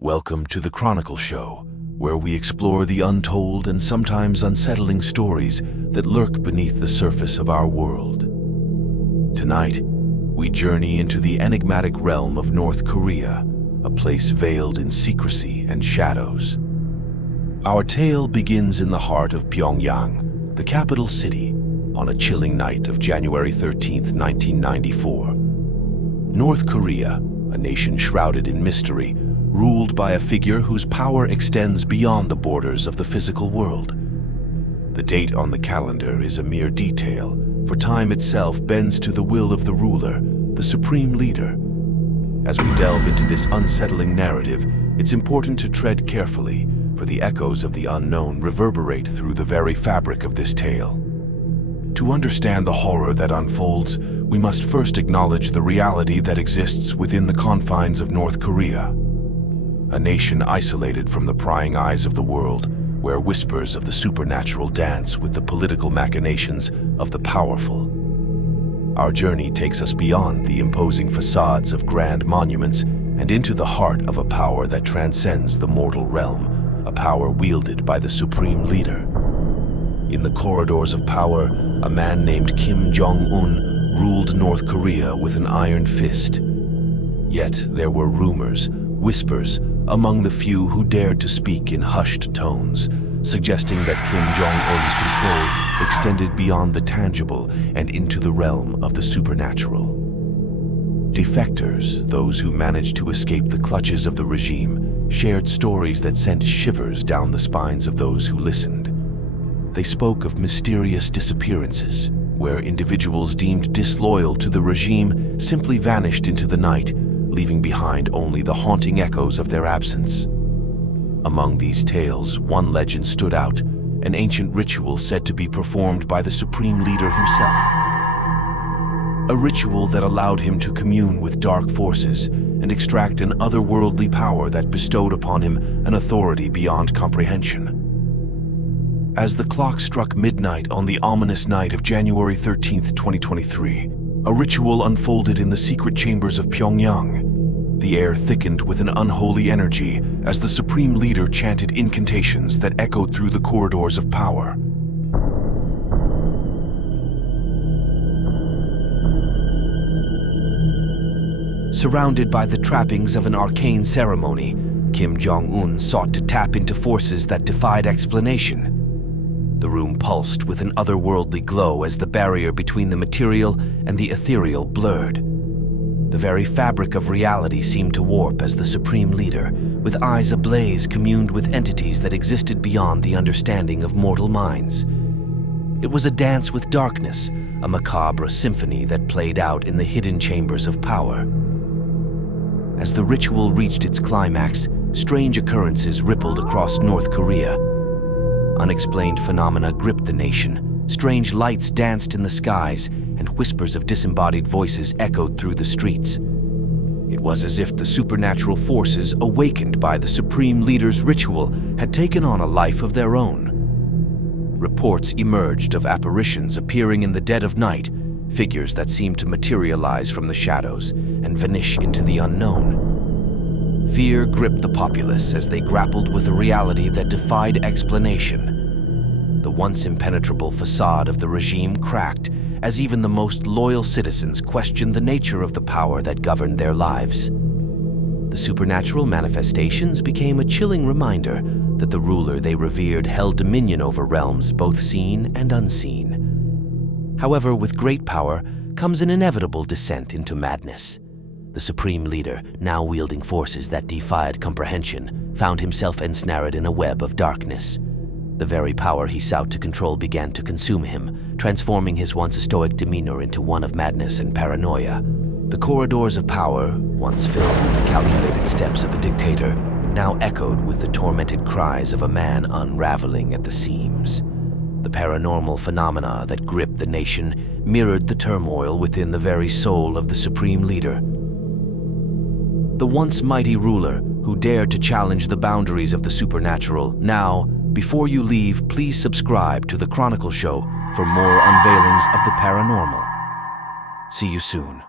Welcome to The Chronicle Show, where we explore the untold and sometimes unsettling stories that lurk beneath the surface of our world. Tonight, we journey into the enigmatic realm of North Korea, a place veiled in secrecy and shadows. Our tale begins in the heart of Pyongyang, the capital city, on a chilling night of January 13, 1994. North Korea, a nation shrouded in mystery, ruled by a figure whose power extends beyond the borders of the physical world. The date on the calendar is a mere detail, for time itself bends to the will of the ruler, the supreme leader. As we delve into this unsettling narrative, it's important to tread carefully, for the echoes of the unknown reverberate through the very fabric of this tale. To understand the horror that unfolds, we must first acknowledge the reality that exists within the confines of North Korea. A nation isolated from the prying eyes of the world, where whispers of the supernatural dance with the political machinations of the powerful. Our journey takes us beyond the imposing facades of grand monuments and into the heart of a power that transcends the mortal realm, a power wielded by the supreme leader. In the corridors of power, a man named Kim Jong Un ruled North Korea with an iron fist. Yet there were rumors, whispers, among the few who dared to speak in hushed tones, suggesting that Kim Jong Un's control extended beyond the tangible and into the realm of the supernatural. Defectors, those who managed to escape the clutches of the regime, shared stories that sent shivers down the spines of those who listened. They spoke of mysterious disappearances, where individuals deemed disloyal to the regime simply vanished into the night, leaving behind only the haunting echoes of their absence. Among these tales, one legend stood out, an ancient ritual said to be performed by the supreme leader himself. A ritual that allowed him to commune with dark forces and extract an otherworldly power that bestowed upon him an authority beyond comprehension. As the clock struck midnight on the ominous night of January 13, 2023, a ritual unfolded in the secret chambers of Pyongyang. The air thickened with an unholy energy as the supreme leader chanted incantations that echoed through the corridors of power. Surrounded by the trappings of an arcane ceremony, Kim Jong Un sought to tap into forces that defied explanation. The room pulsed with an otherworldly glow as the barrier between the material and the ethereal blurred. The very fabric of reality seemed to warp as the supreme leader, with eyes ablaze, communed with entities that existed beyond the understanding of mortal minds. It was a dance with darkness, a macabre symphony that played out in the hidden chambers of power. As the ritual reached its climax, strange occurrences rippled across North Korea. Unexplained phenomena gripped the nation. Strange lights danced in the skies, and whispers of disembodied voices echoed through the streets. It was as if the supernatural forces, awakened by the supreme leader's ritual, had taken on a life of their own. Reports emerged of apparitions appearing in the dead of night, figures that seemed to materialize from the shadows and vanish into the unknown. Fear gripped the populace as they grappled with a reality that defied explanation. The once impenetrable facade of the regime cracked as even the most loyal citizens questioned the nature of the power that governed their lives. The supernatural manifestations became a chilling reminder that the ruler they revered held dominion over realms both seen and unseen. However, with great power comes an inevitable descent into madness. The supreme leader, now wielding forces that defied comprehension, found himself ensnared in a web of darkness. The very power he sought to control began to consume him, transforming his once stoic demeanor into one of madness and paranoia. The corridors of power, once filled with the calculated steps of a dictator, now echoed with the tormented cries of a man unraveling at the seams. The paranormal phenomena that gripped the nation mirrored the turmoil within the very soul of the supreme leader. The once mighty ruler, who dared to challenge the boundaries of the supernatural, now, before you leave, please subscribe to The Chronicle Show for more unveilings of the paranormal. See you soon.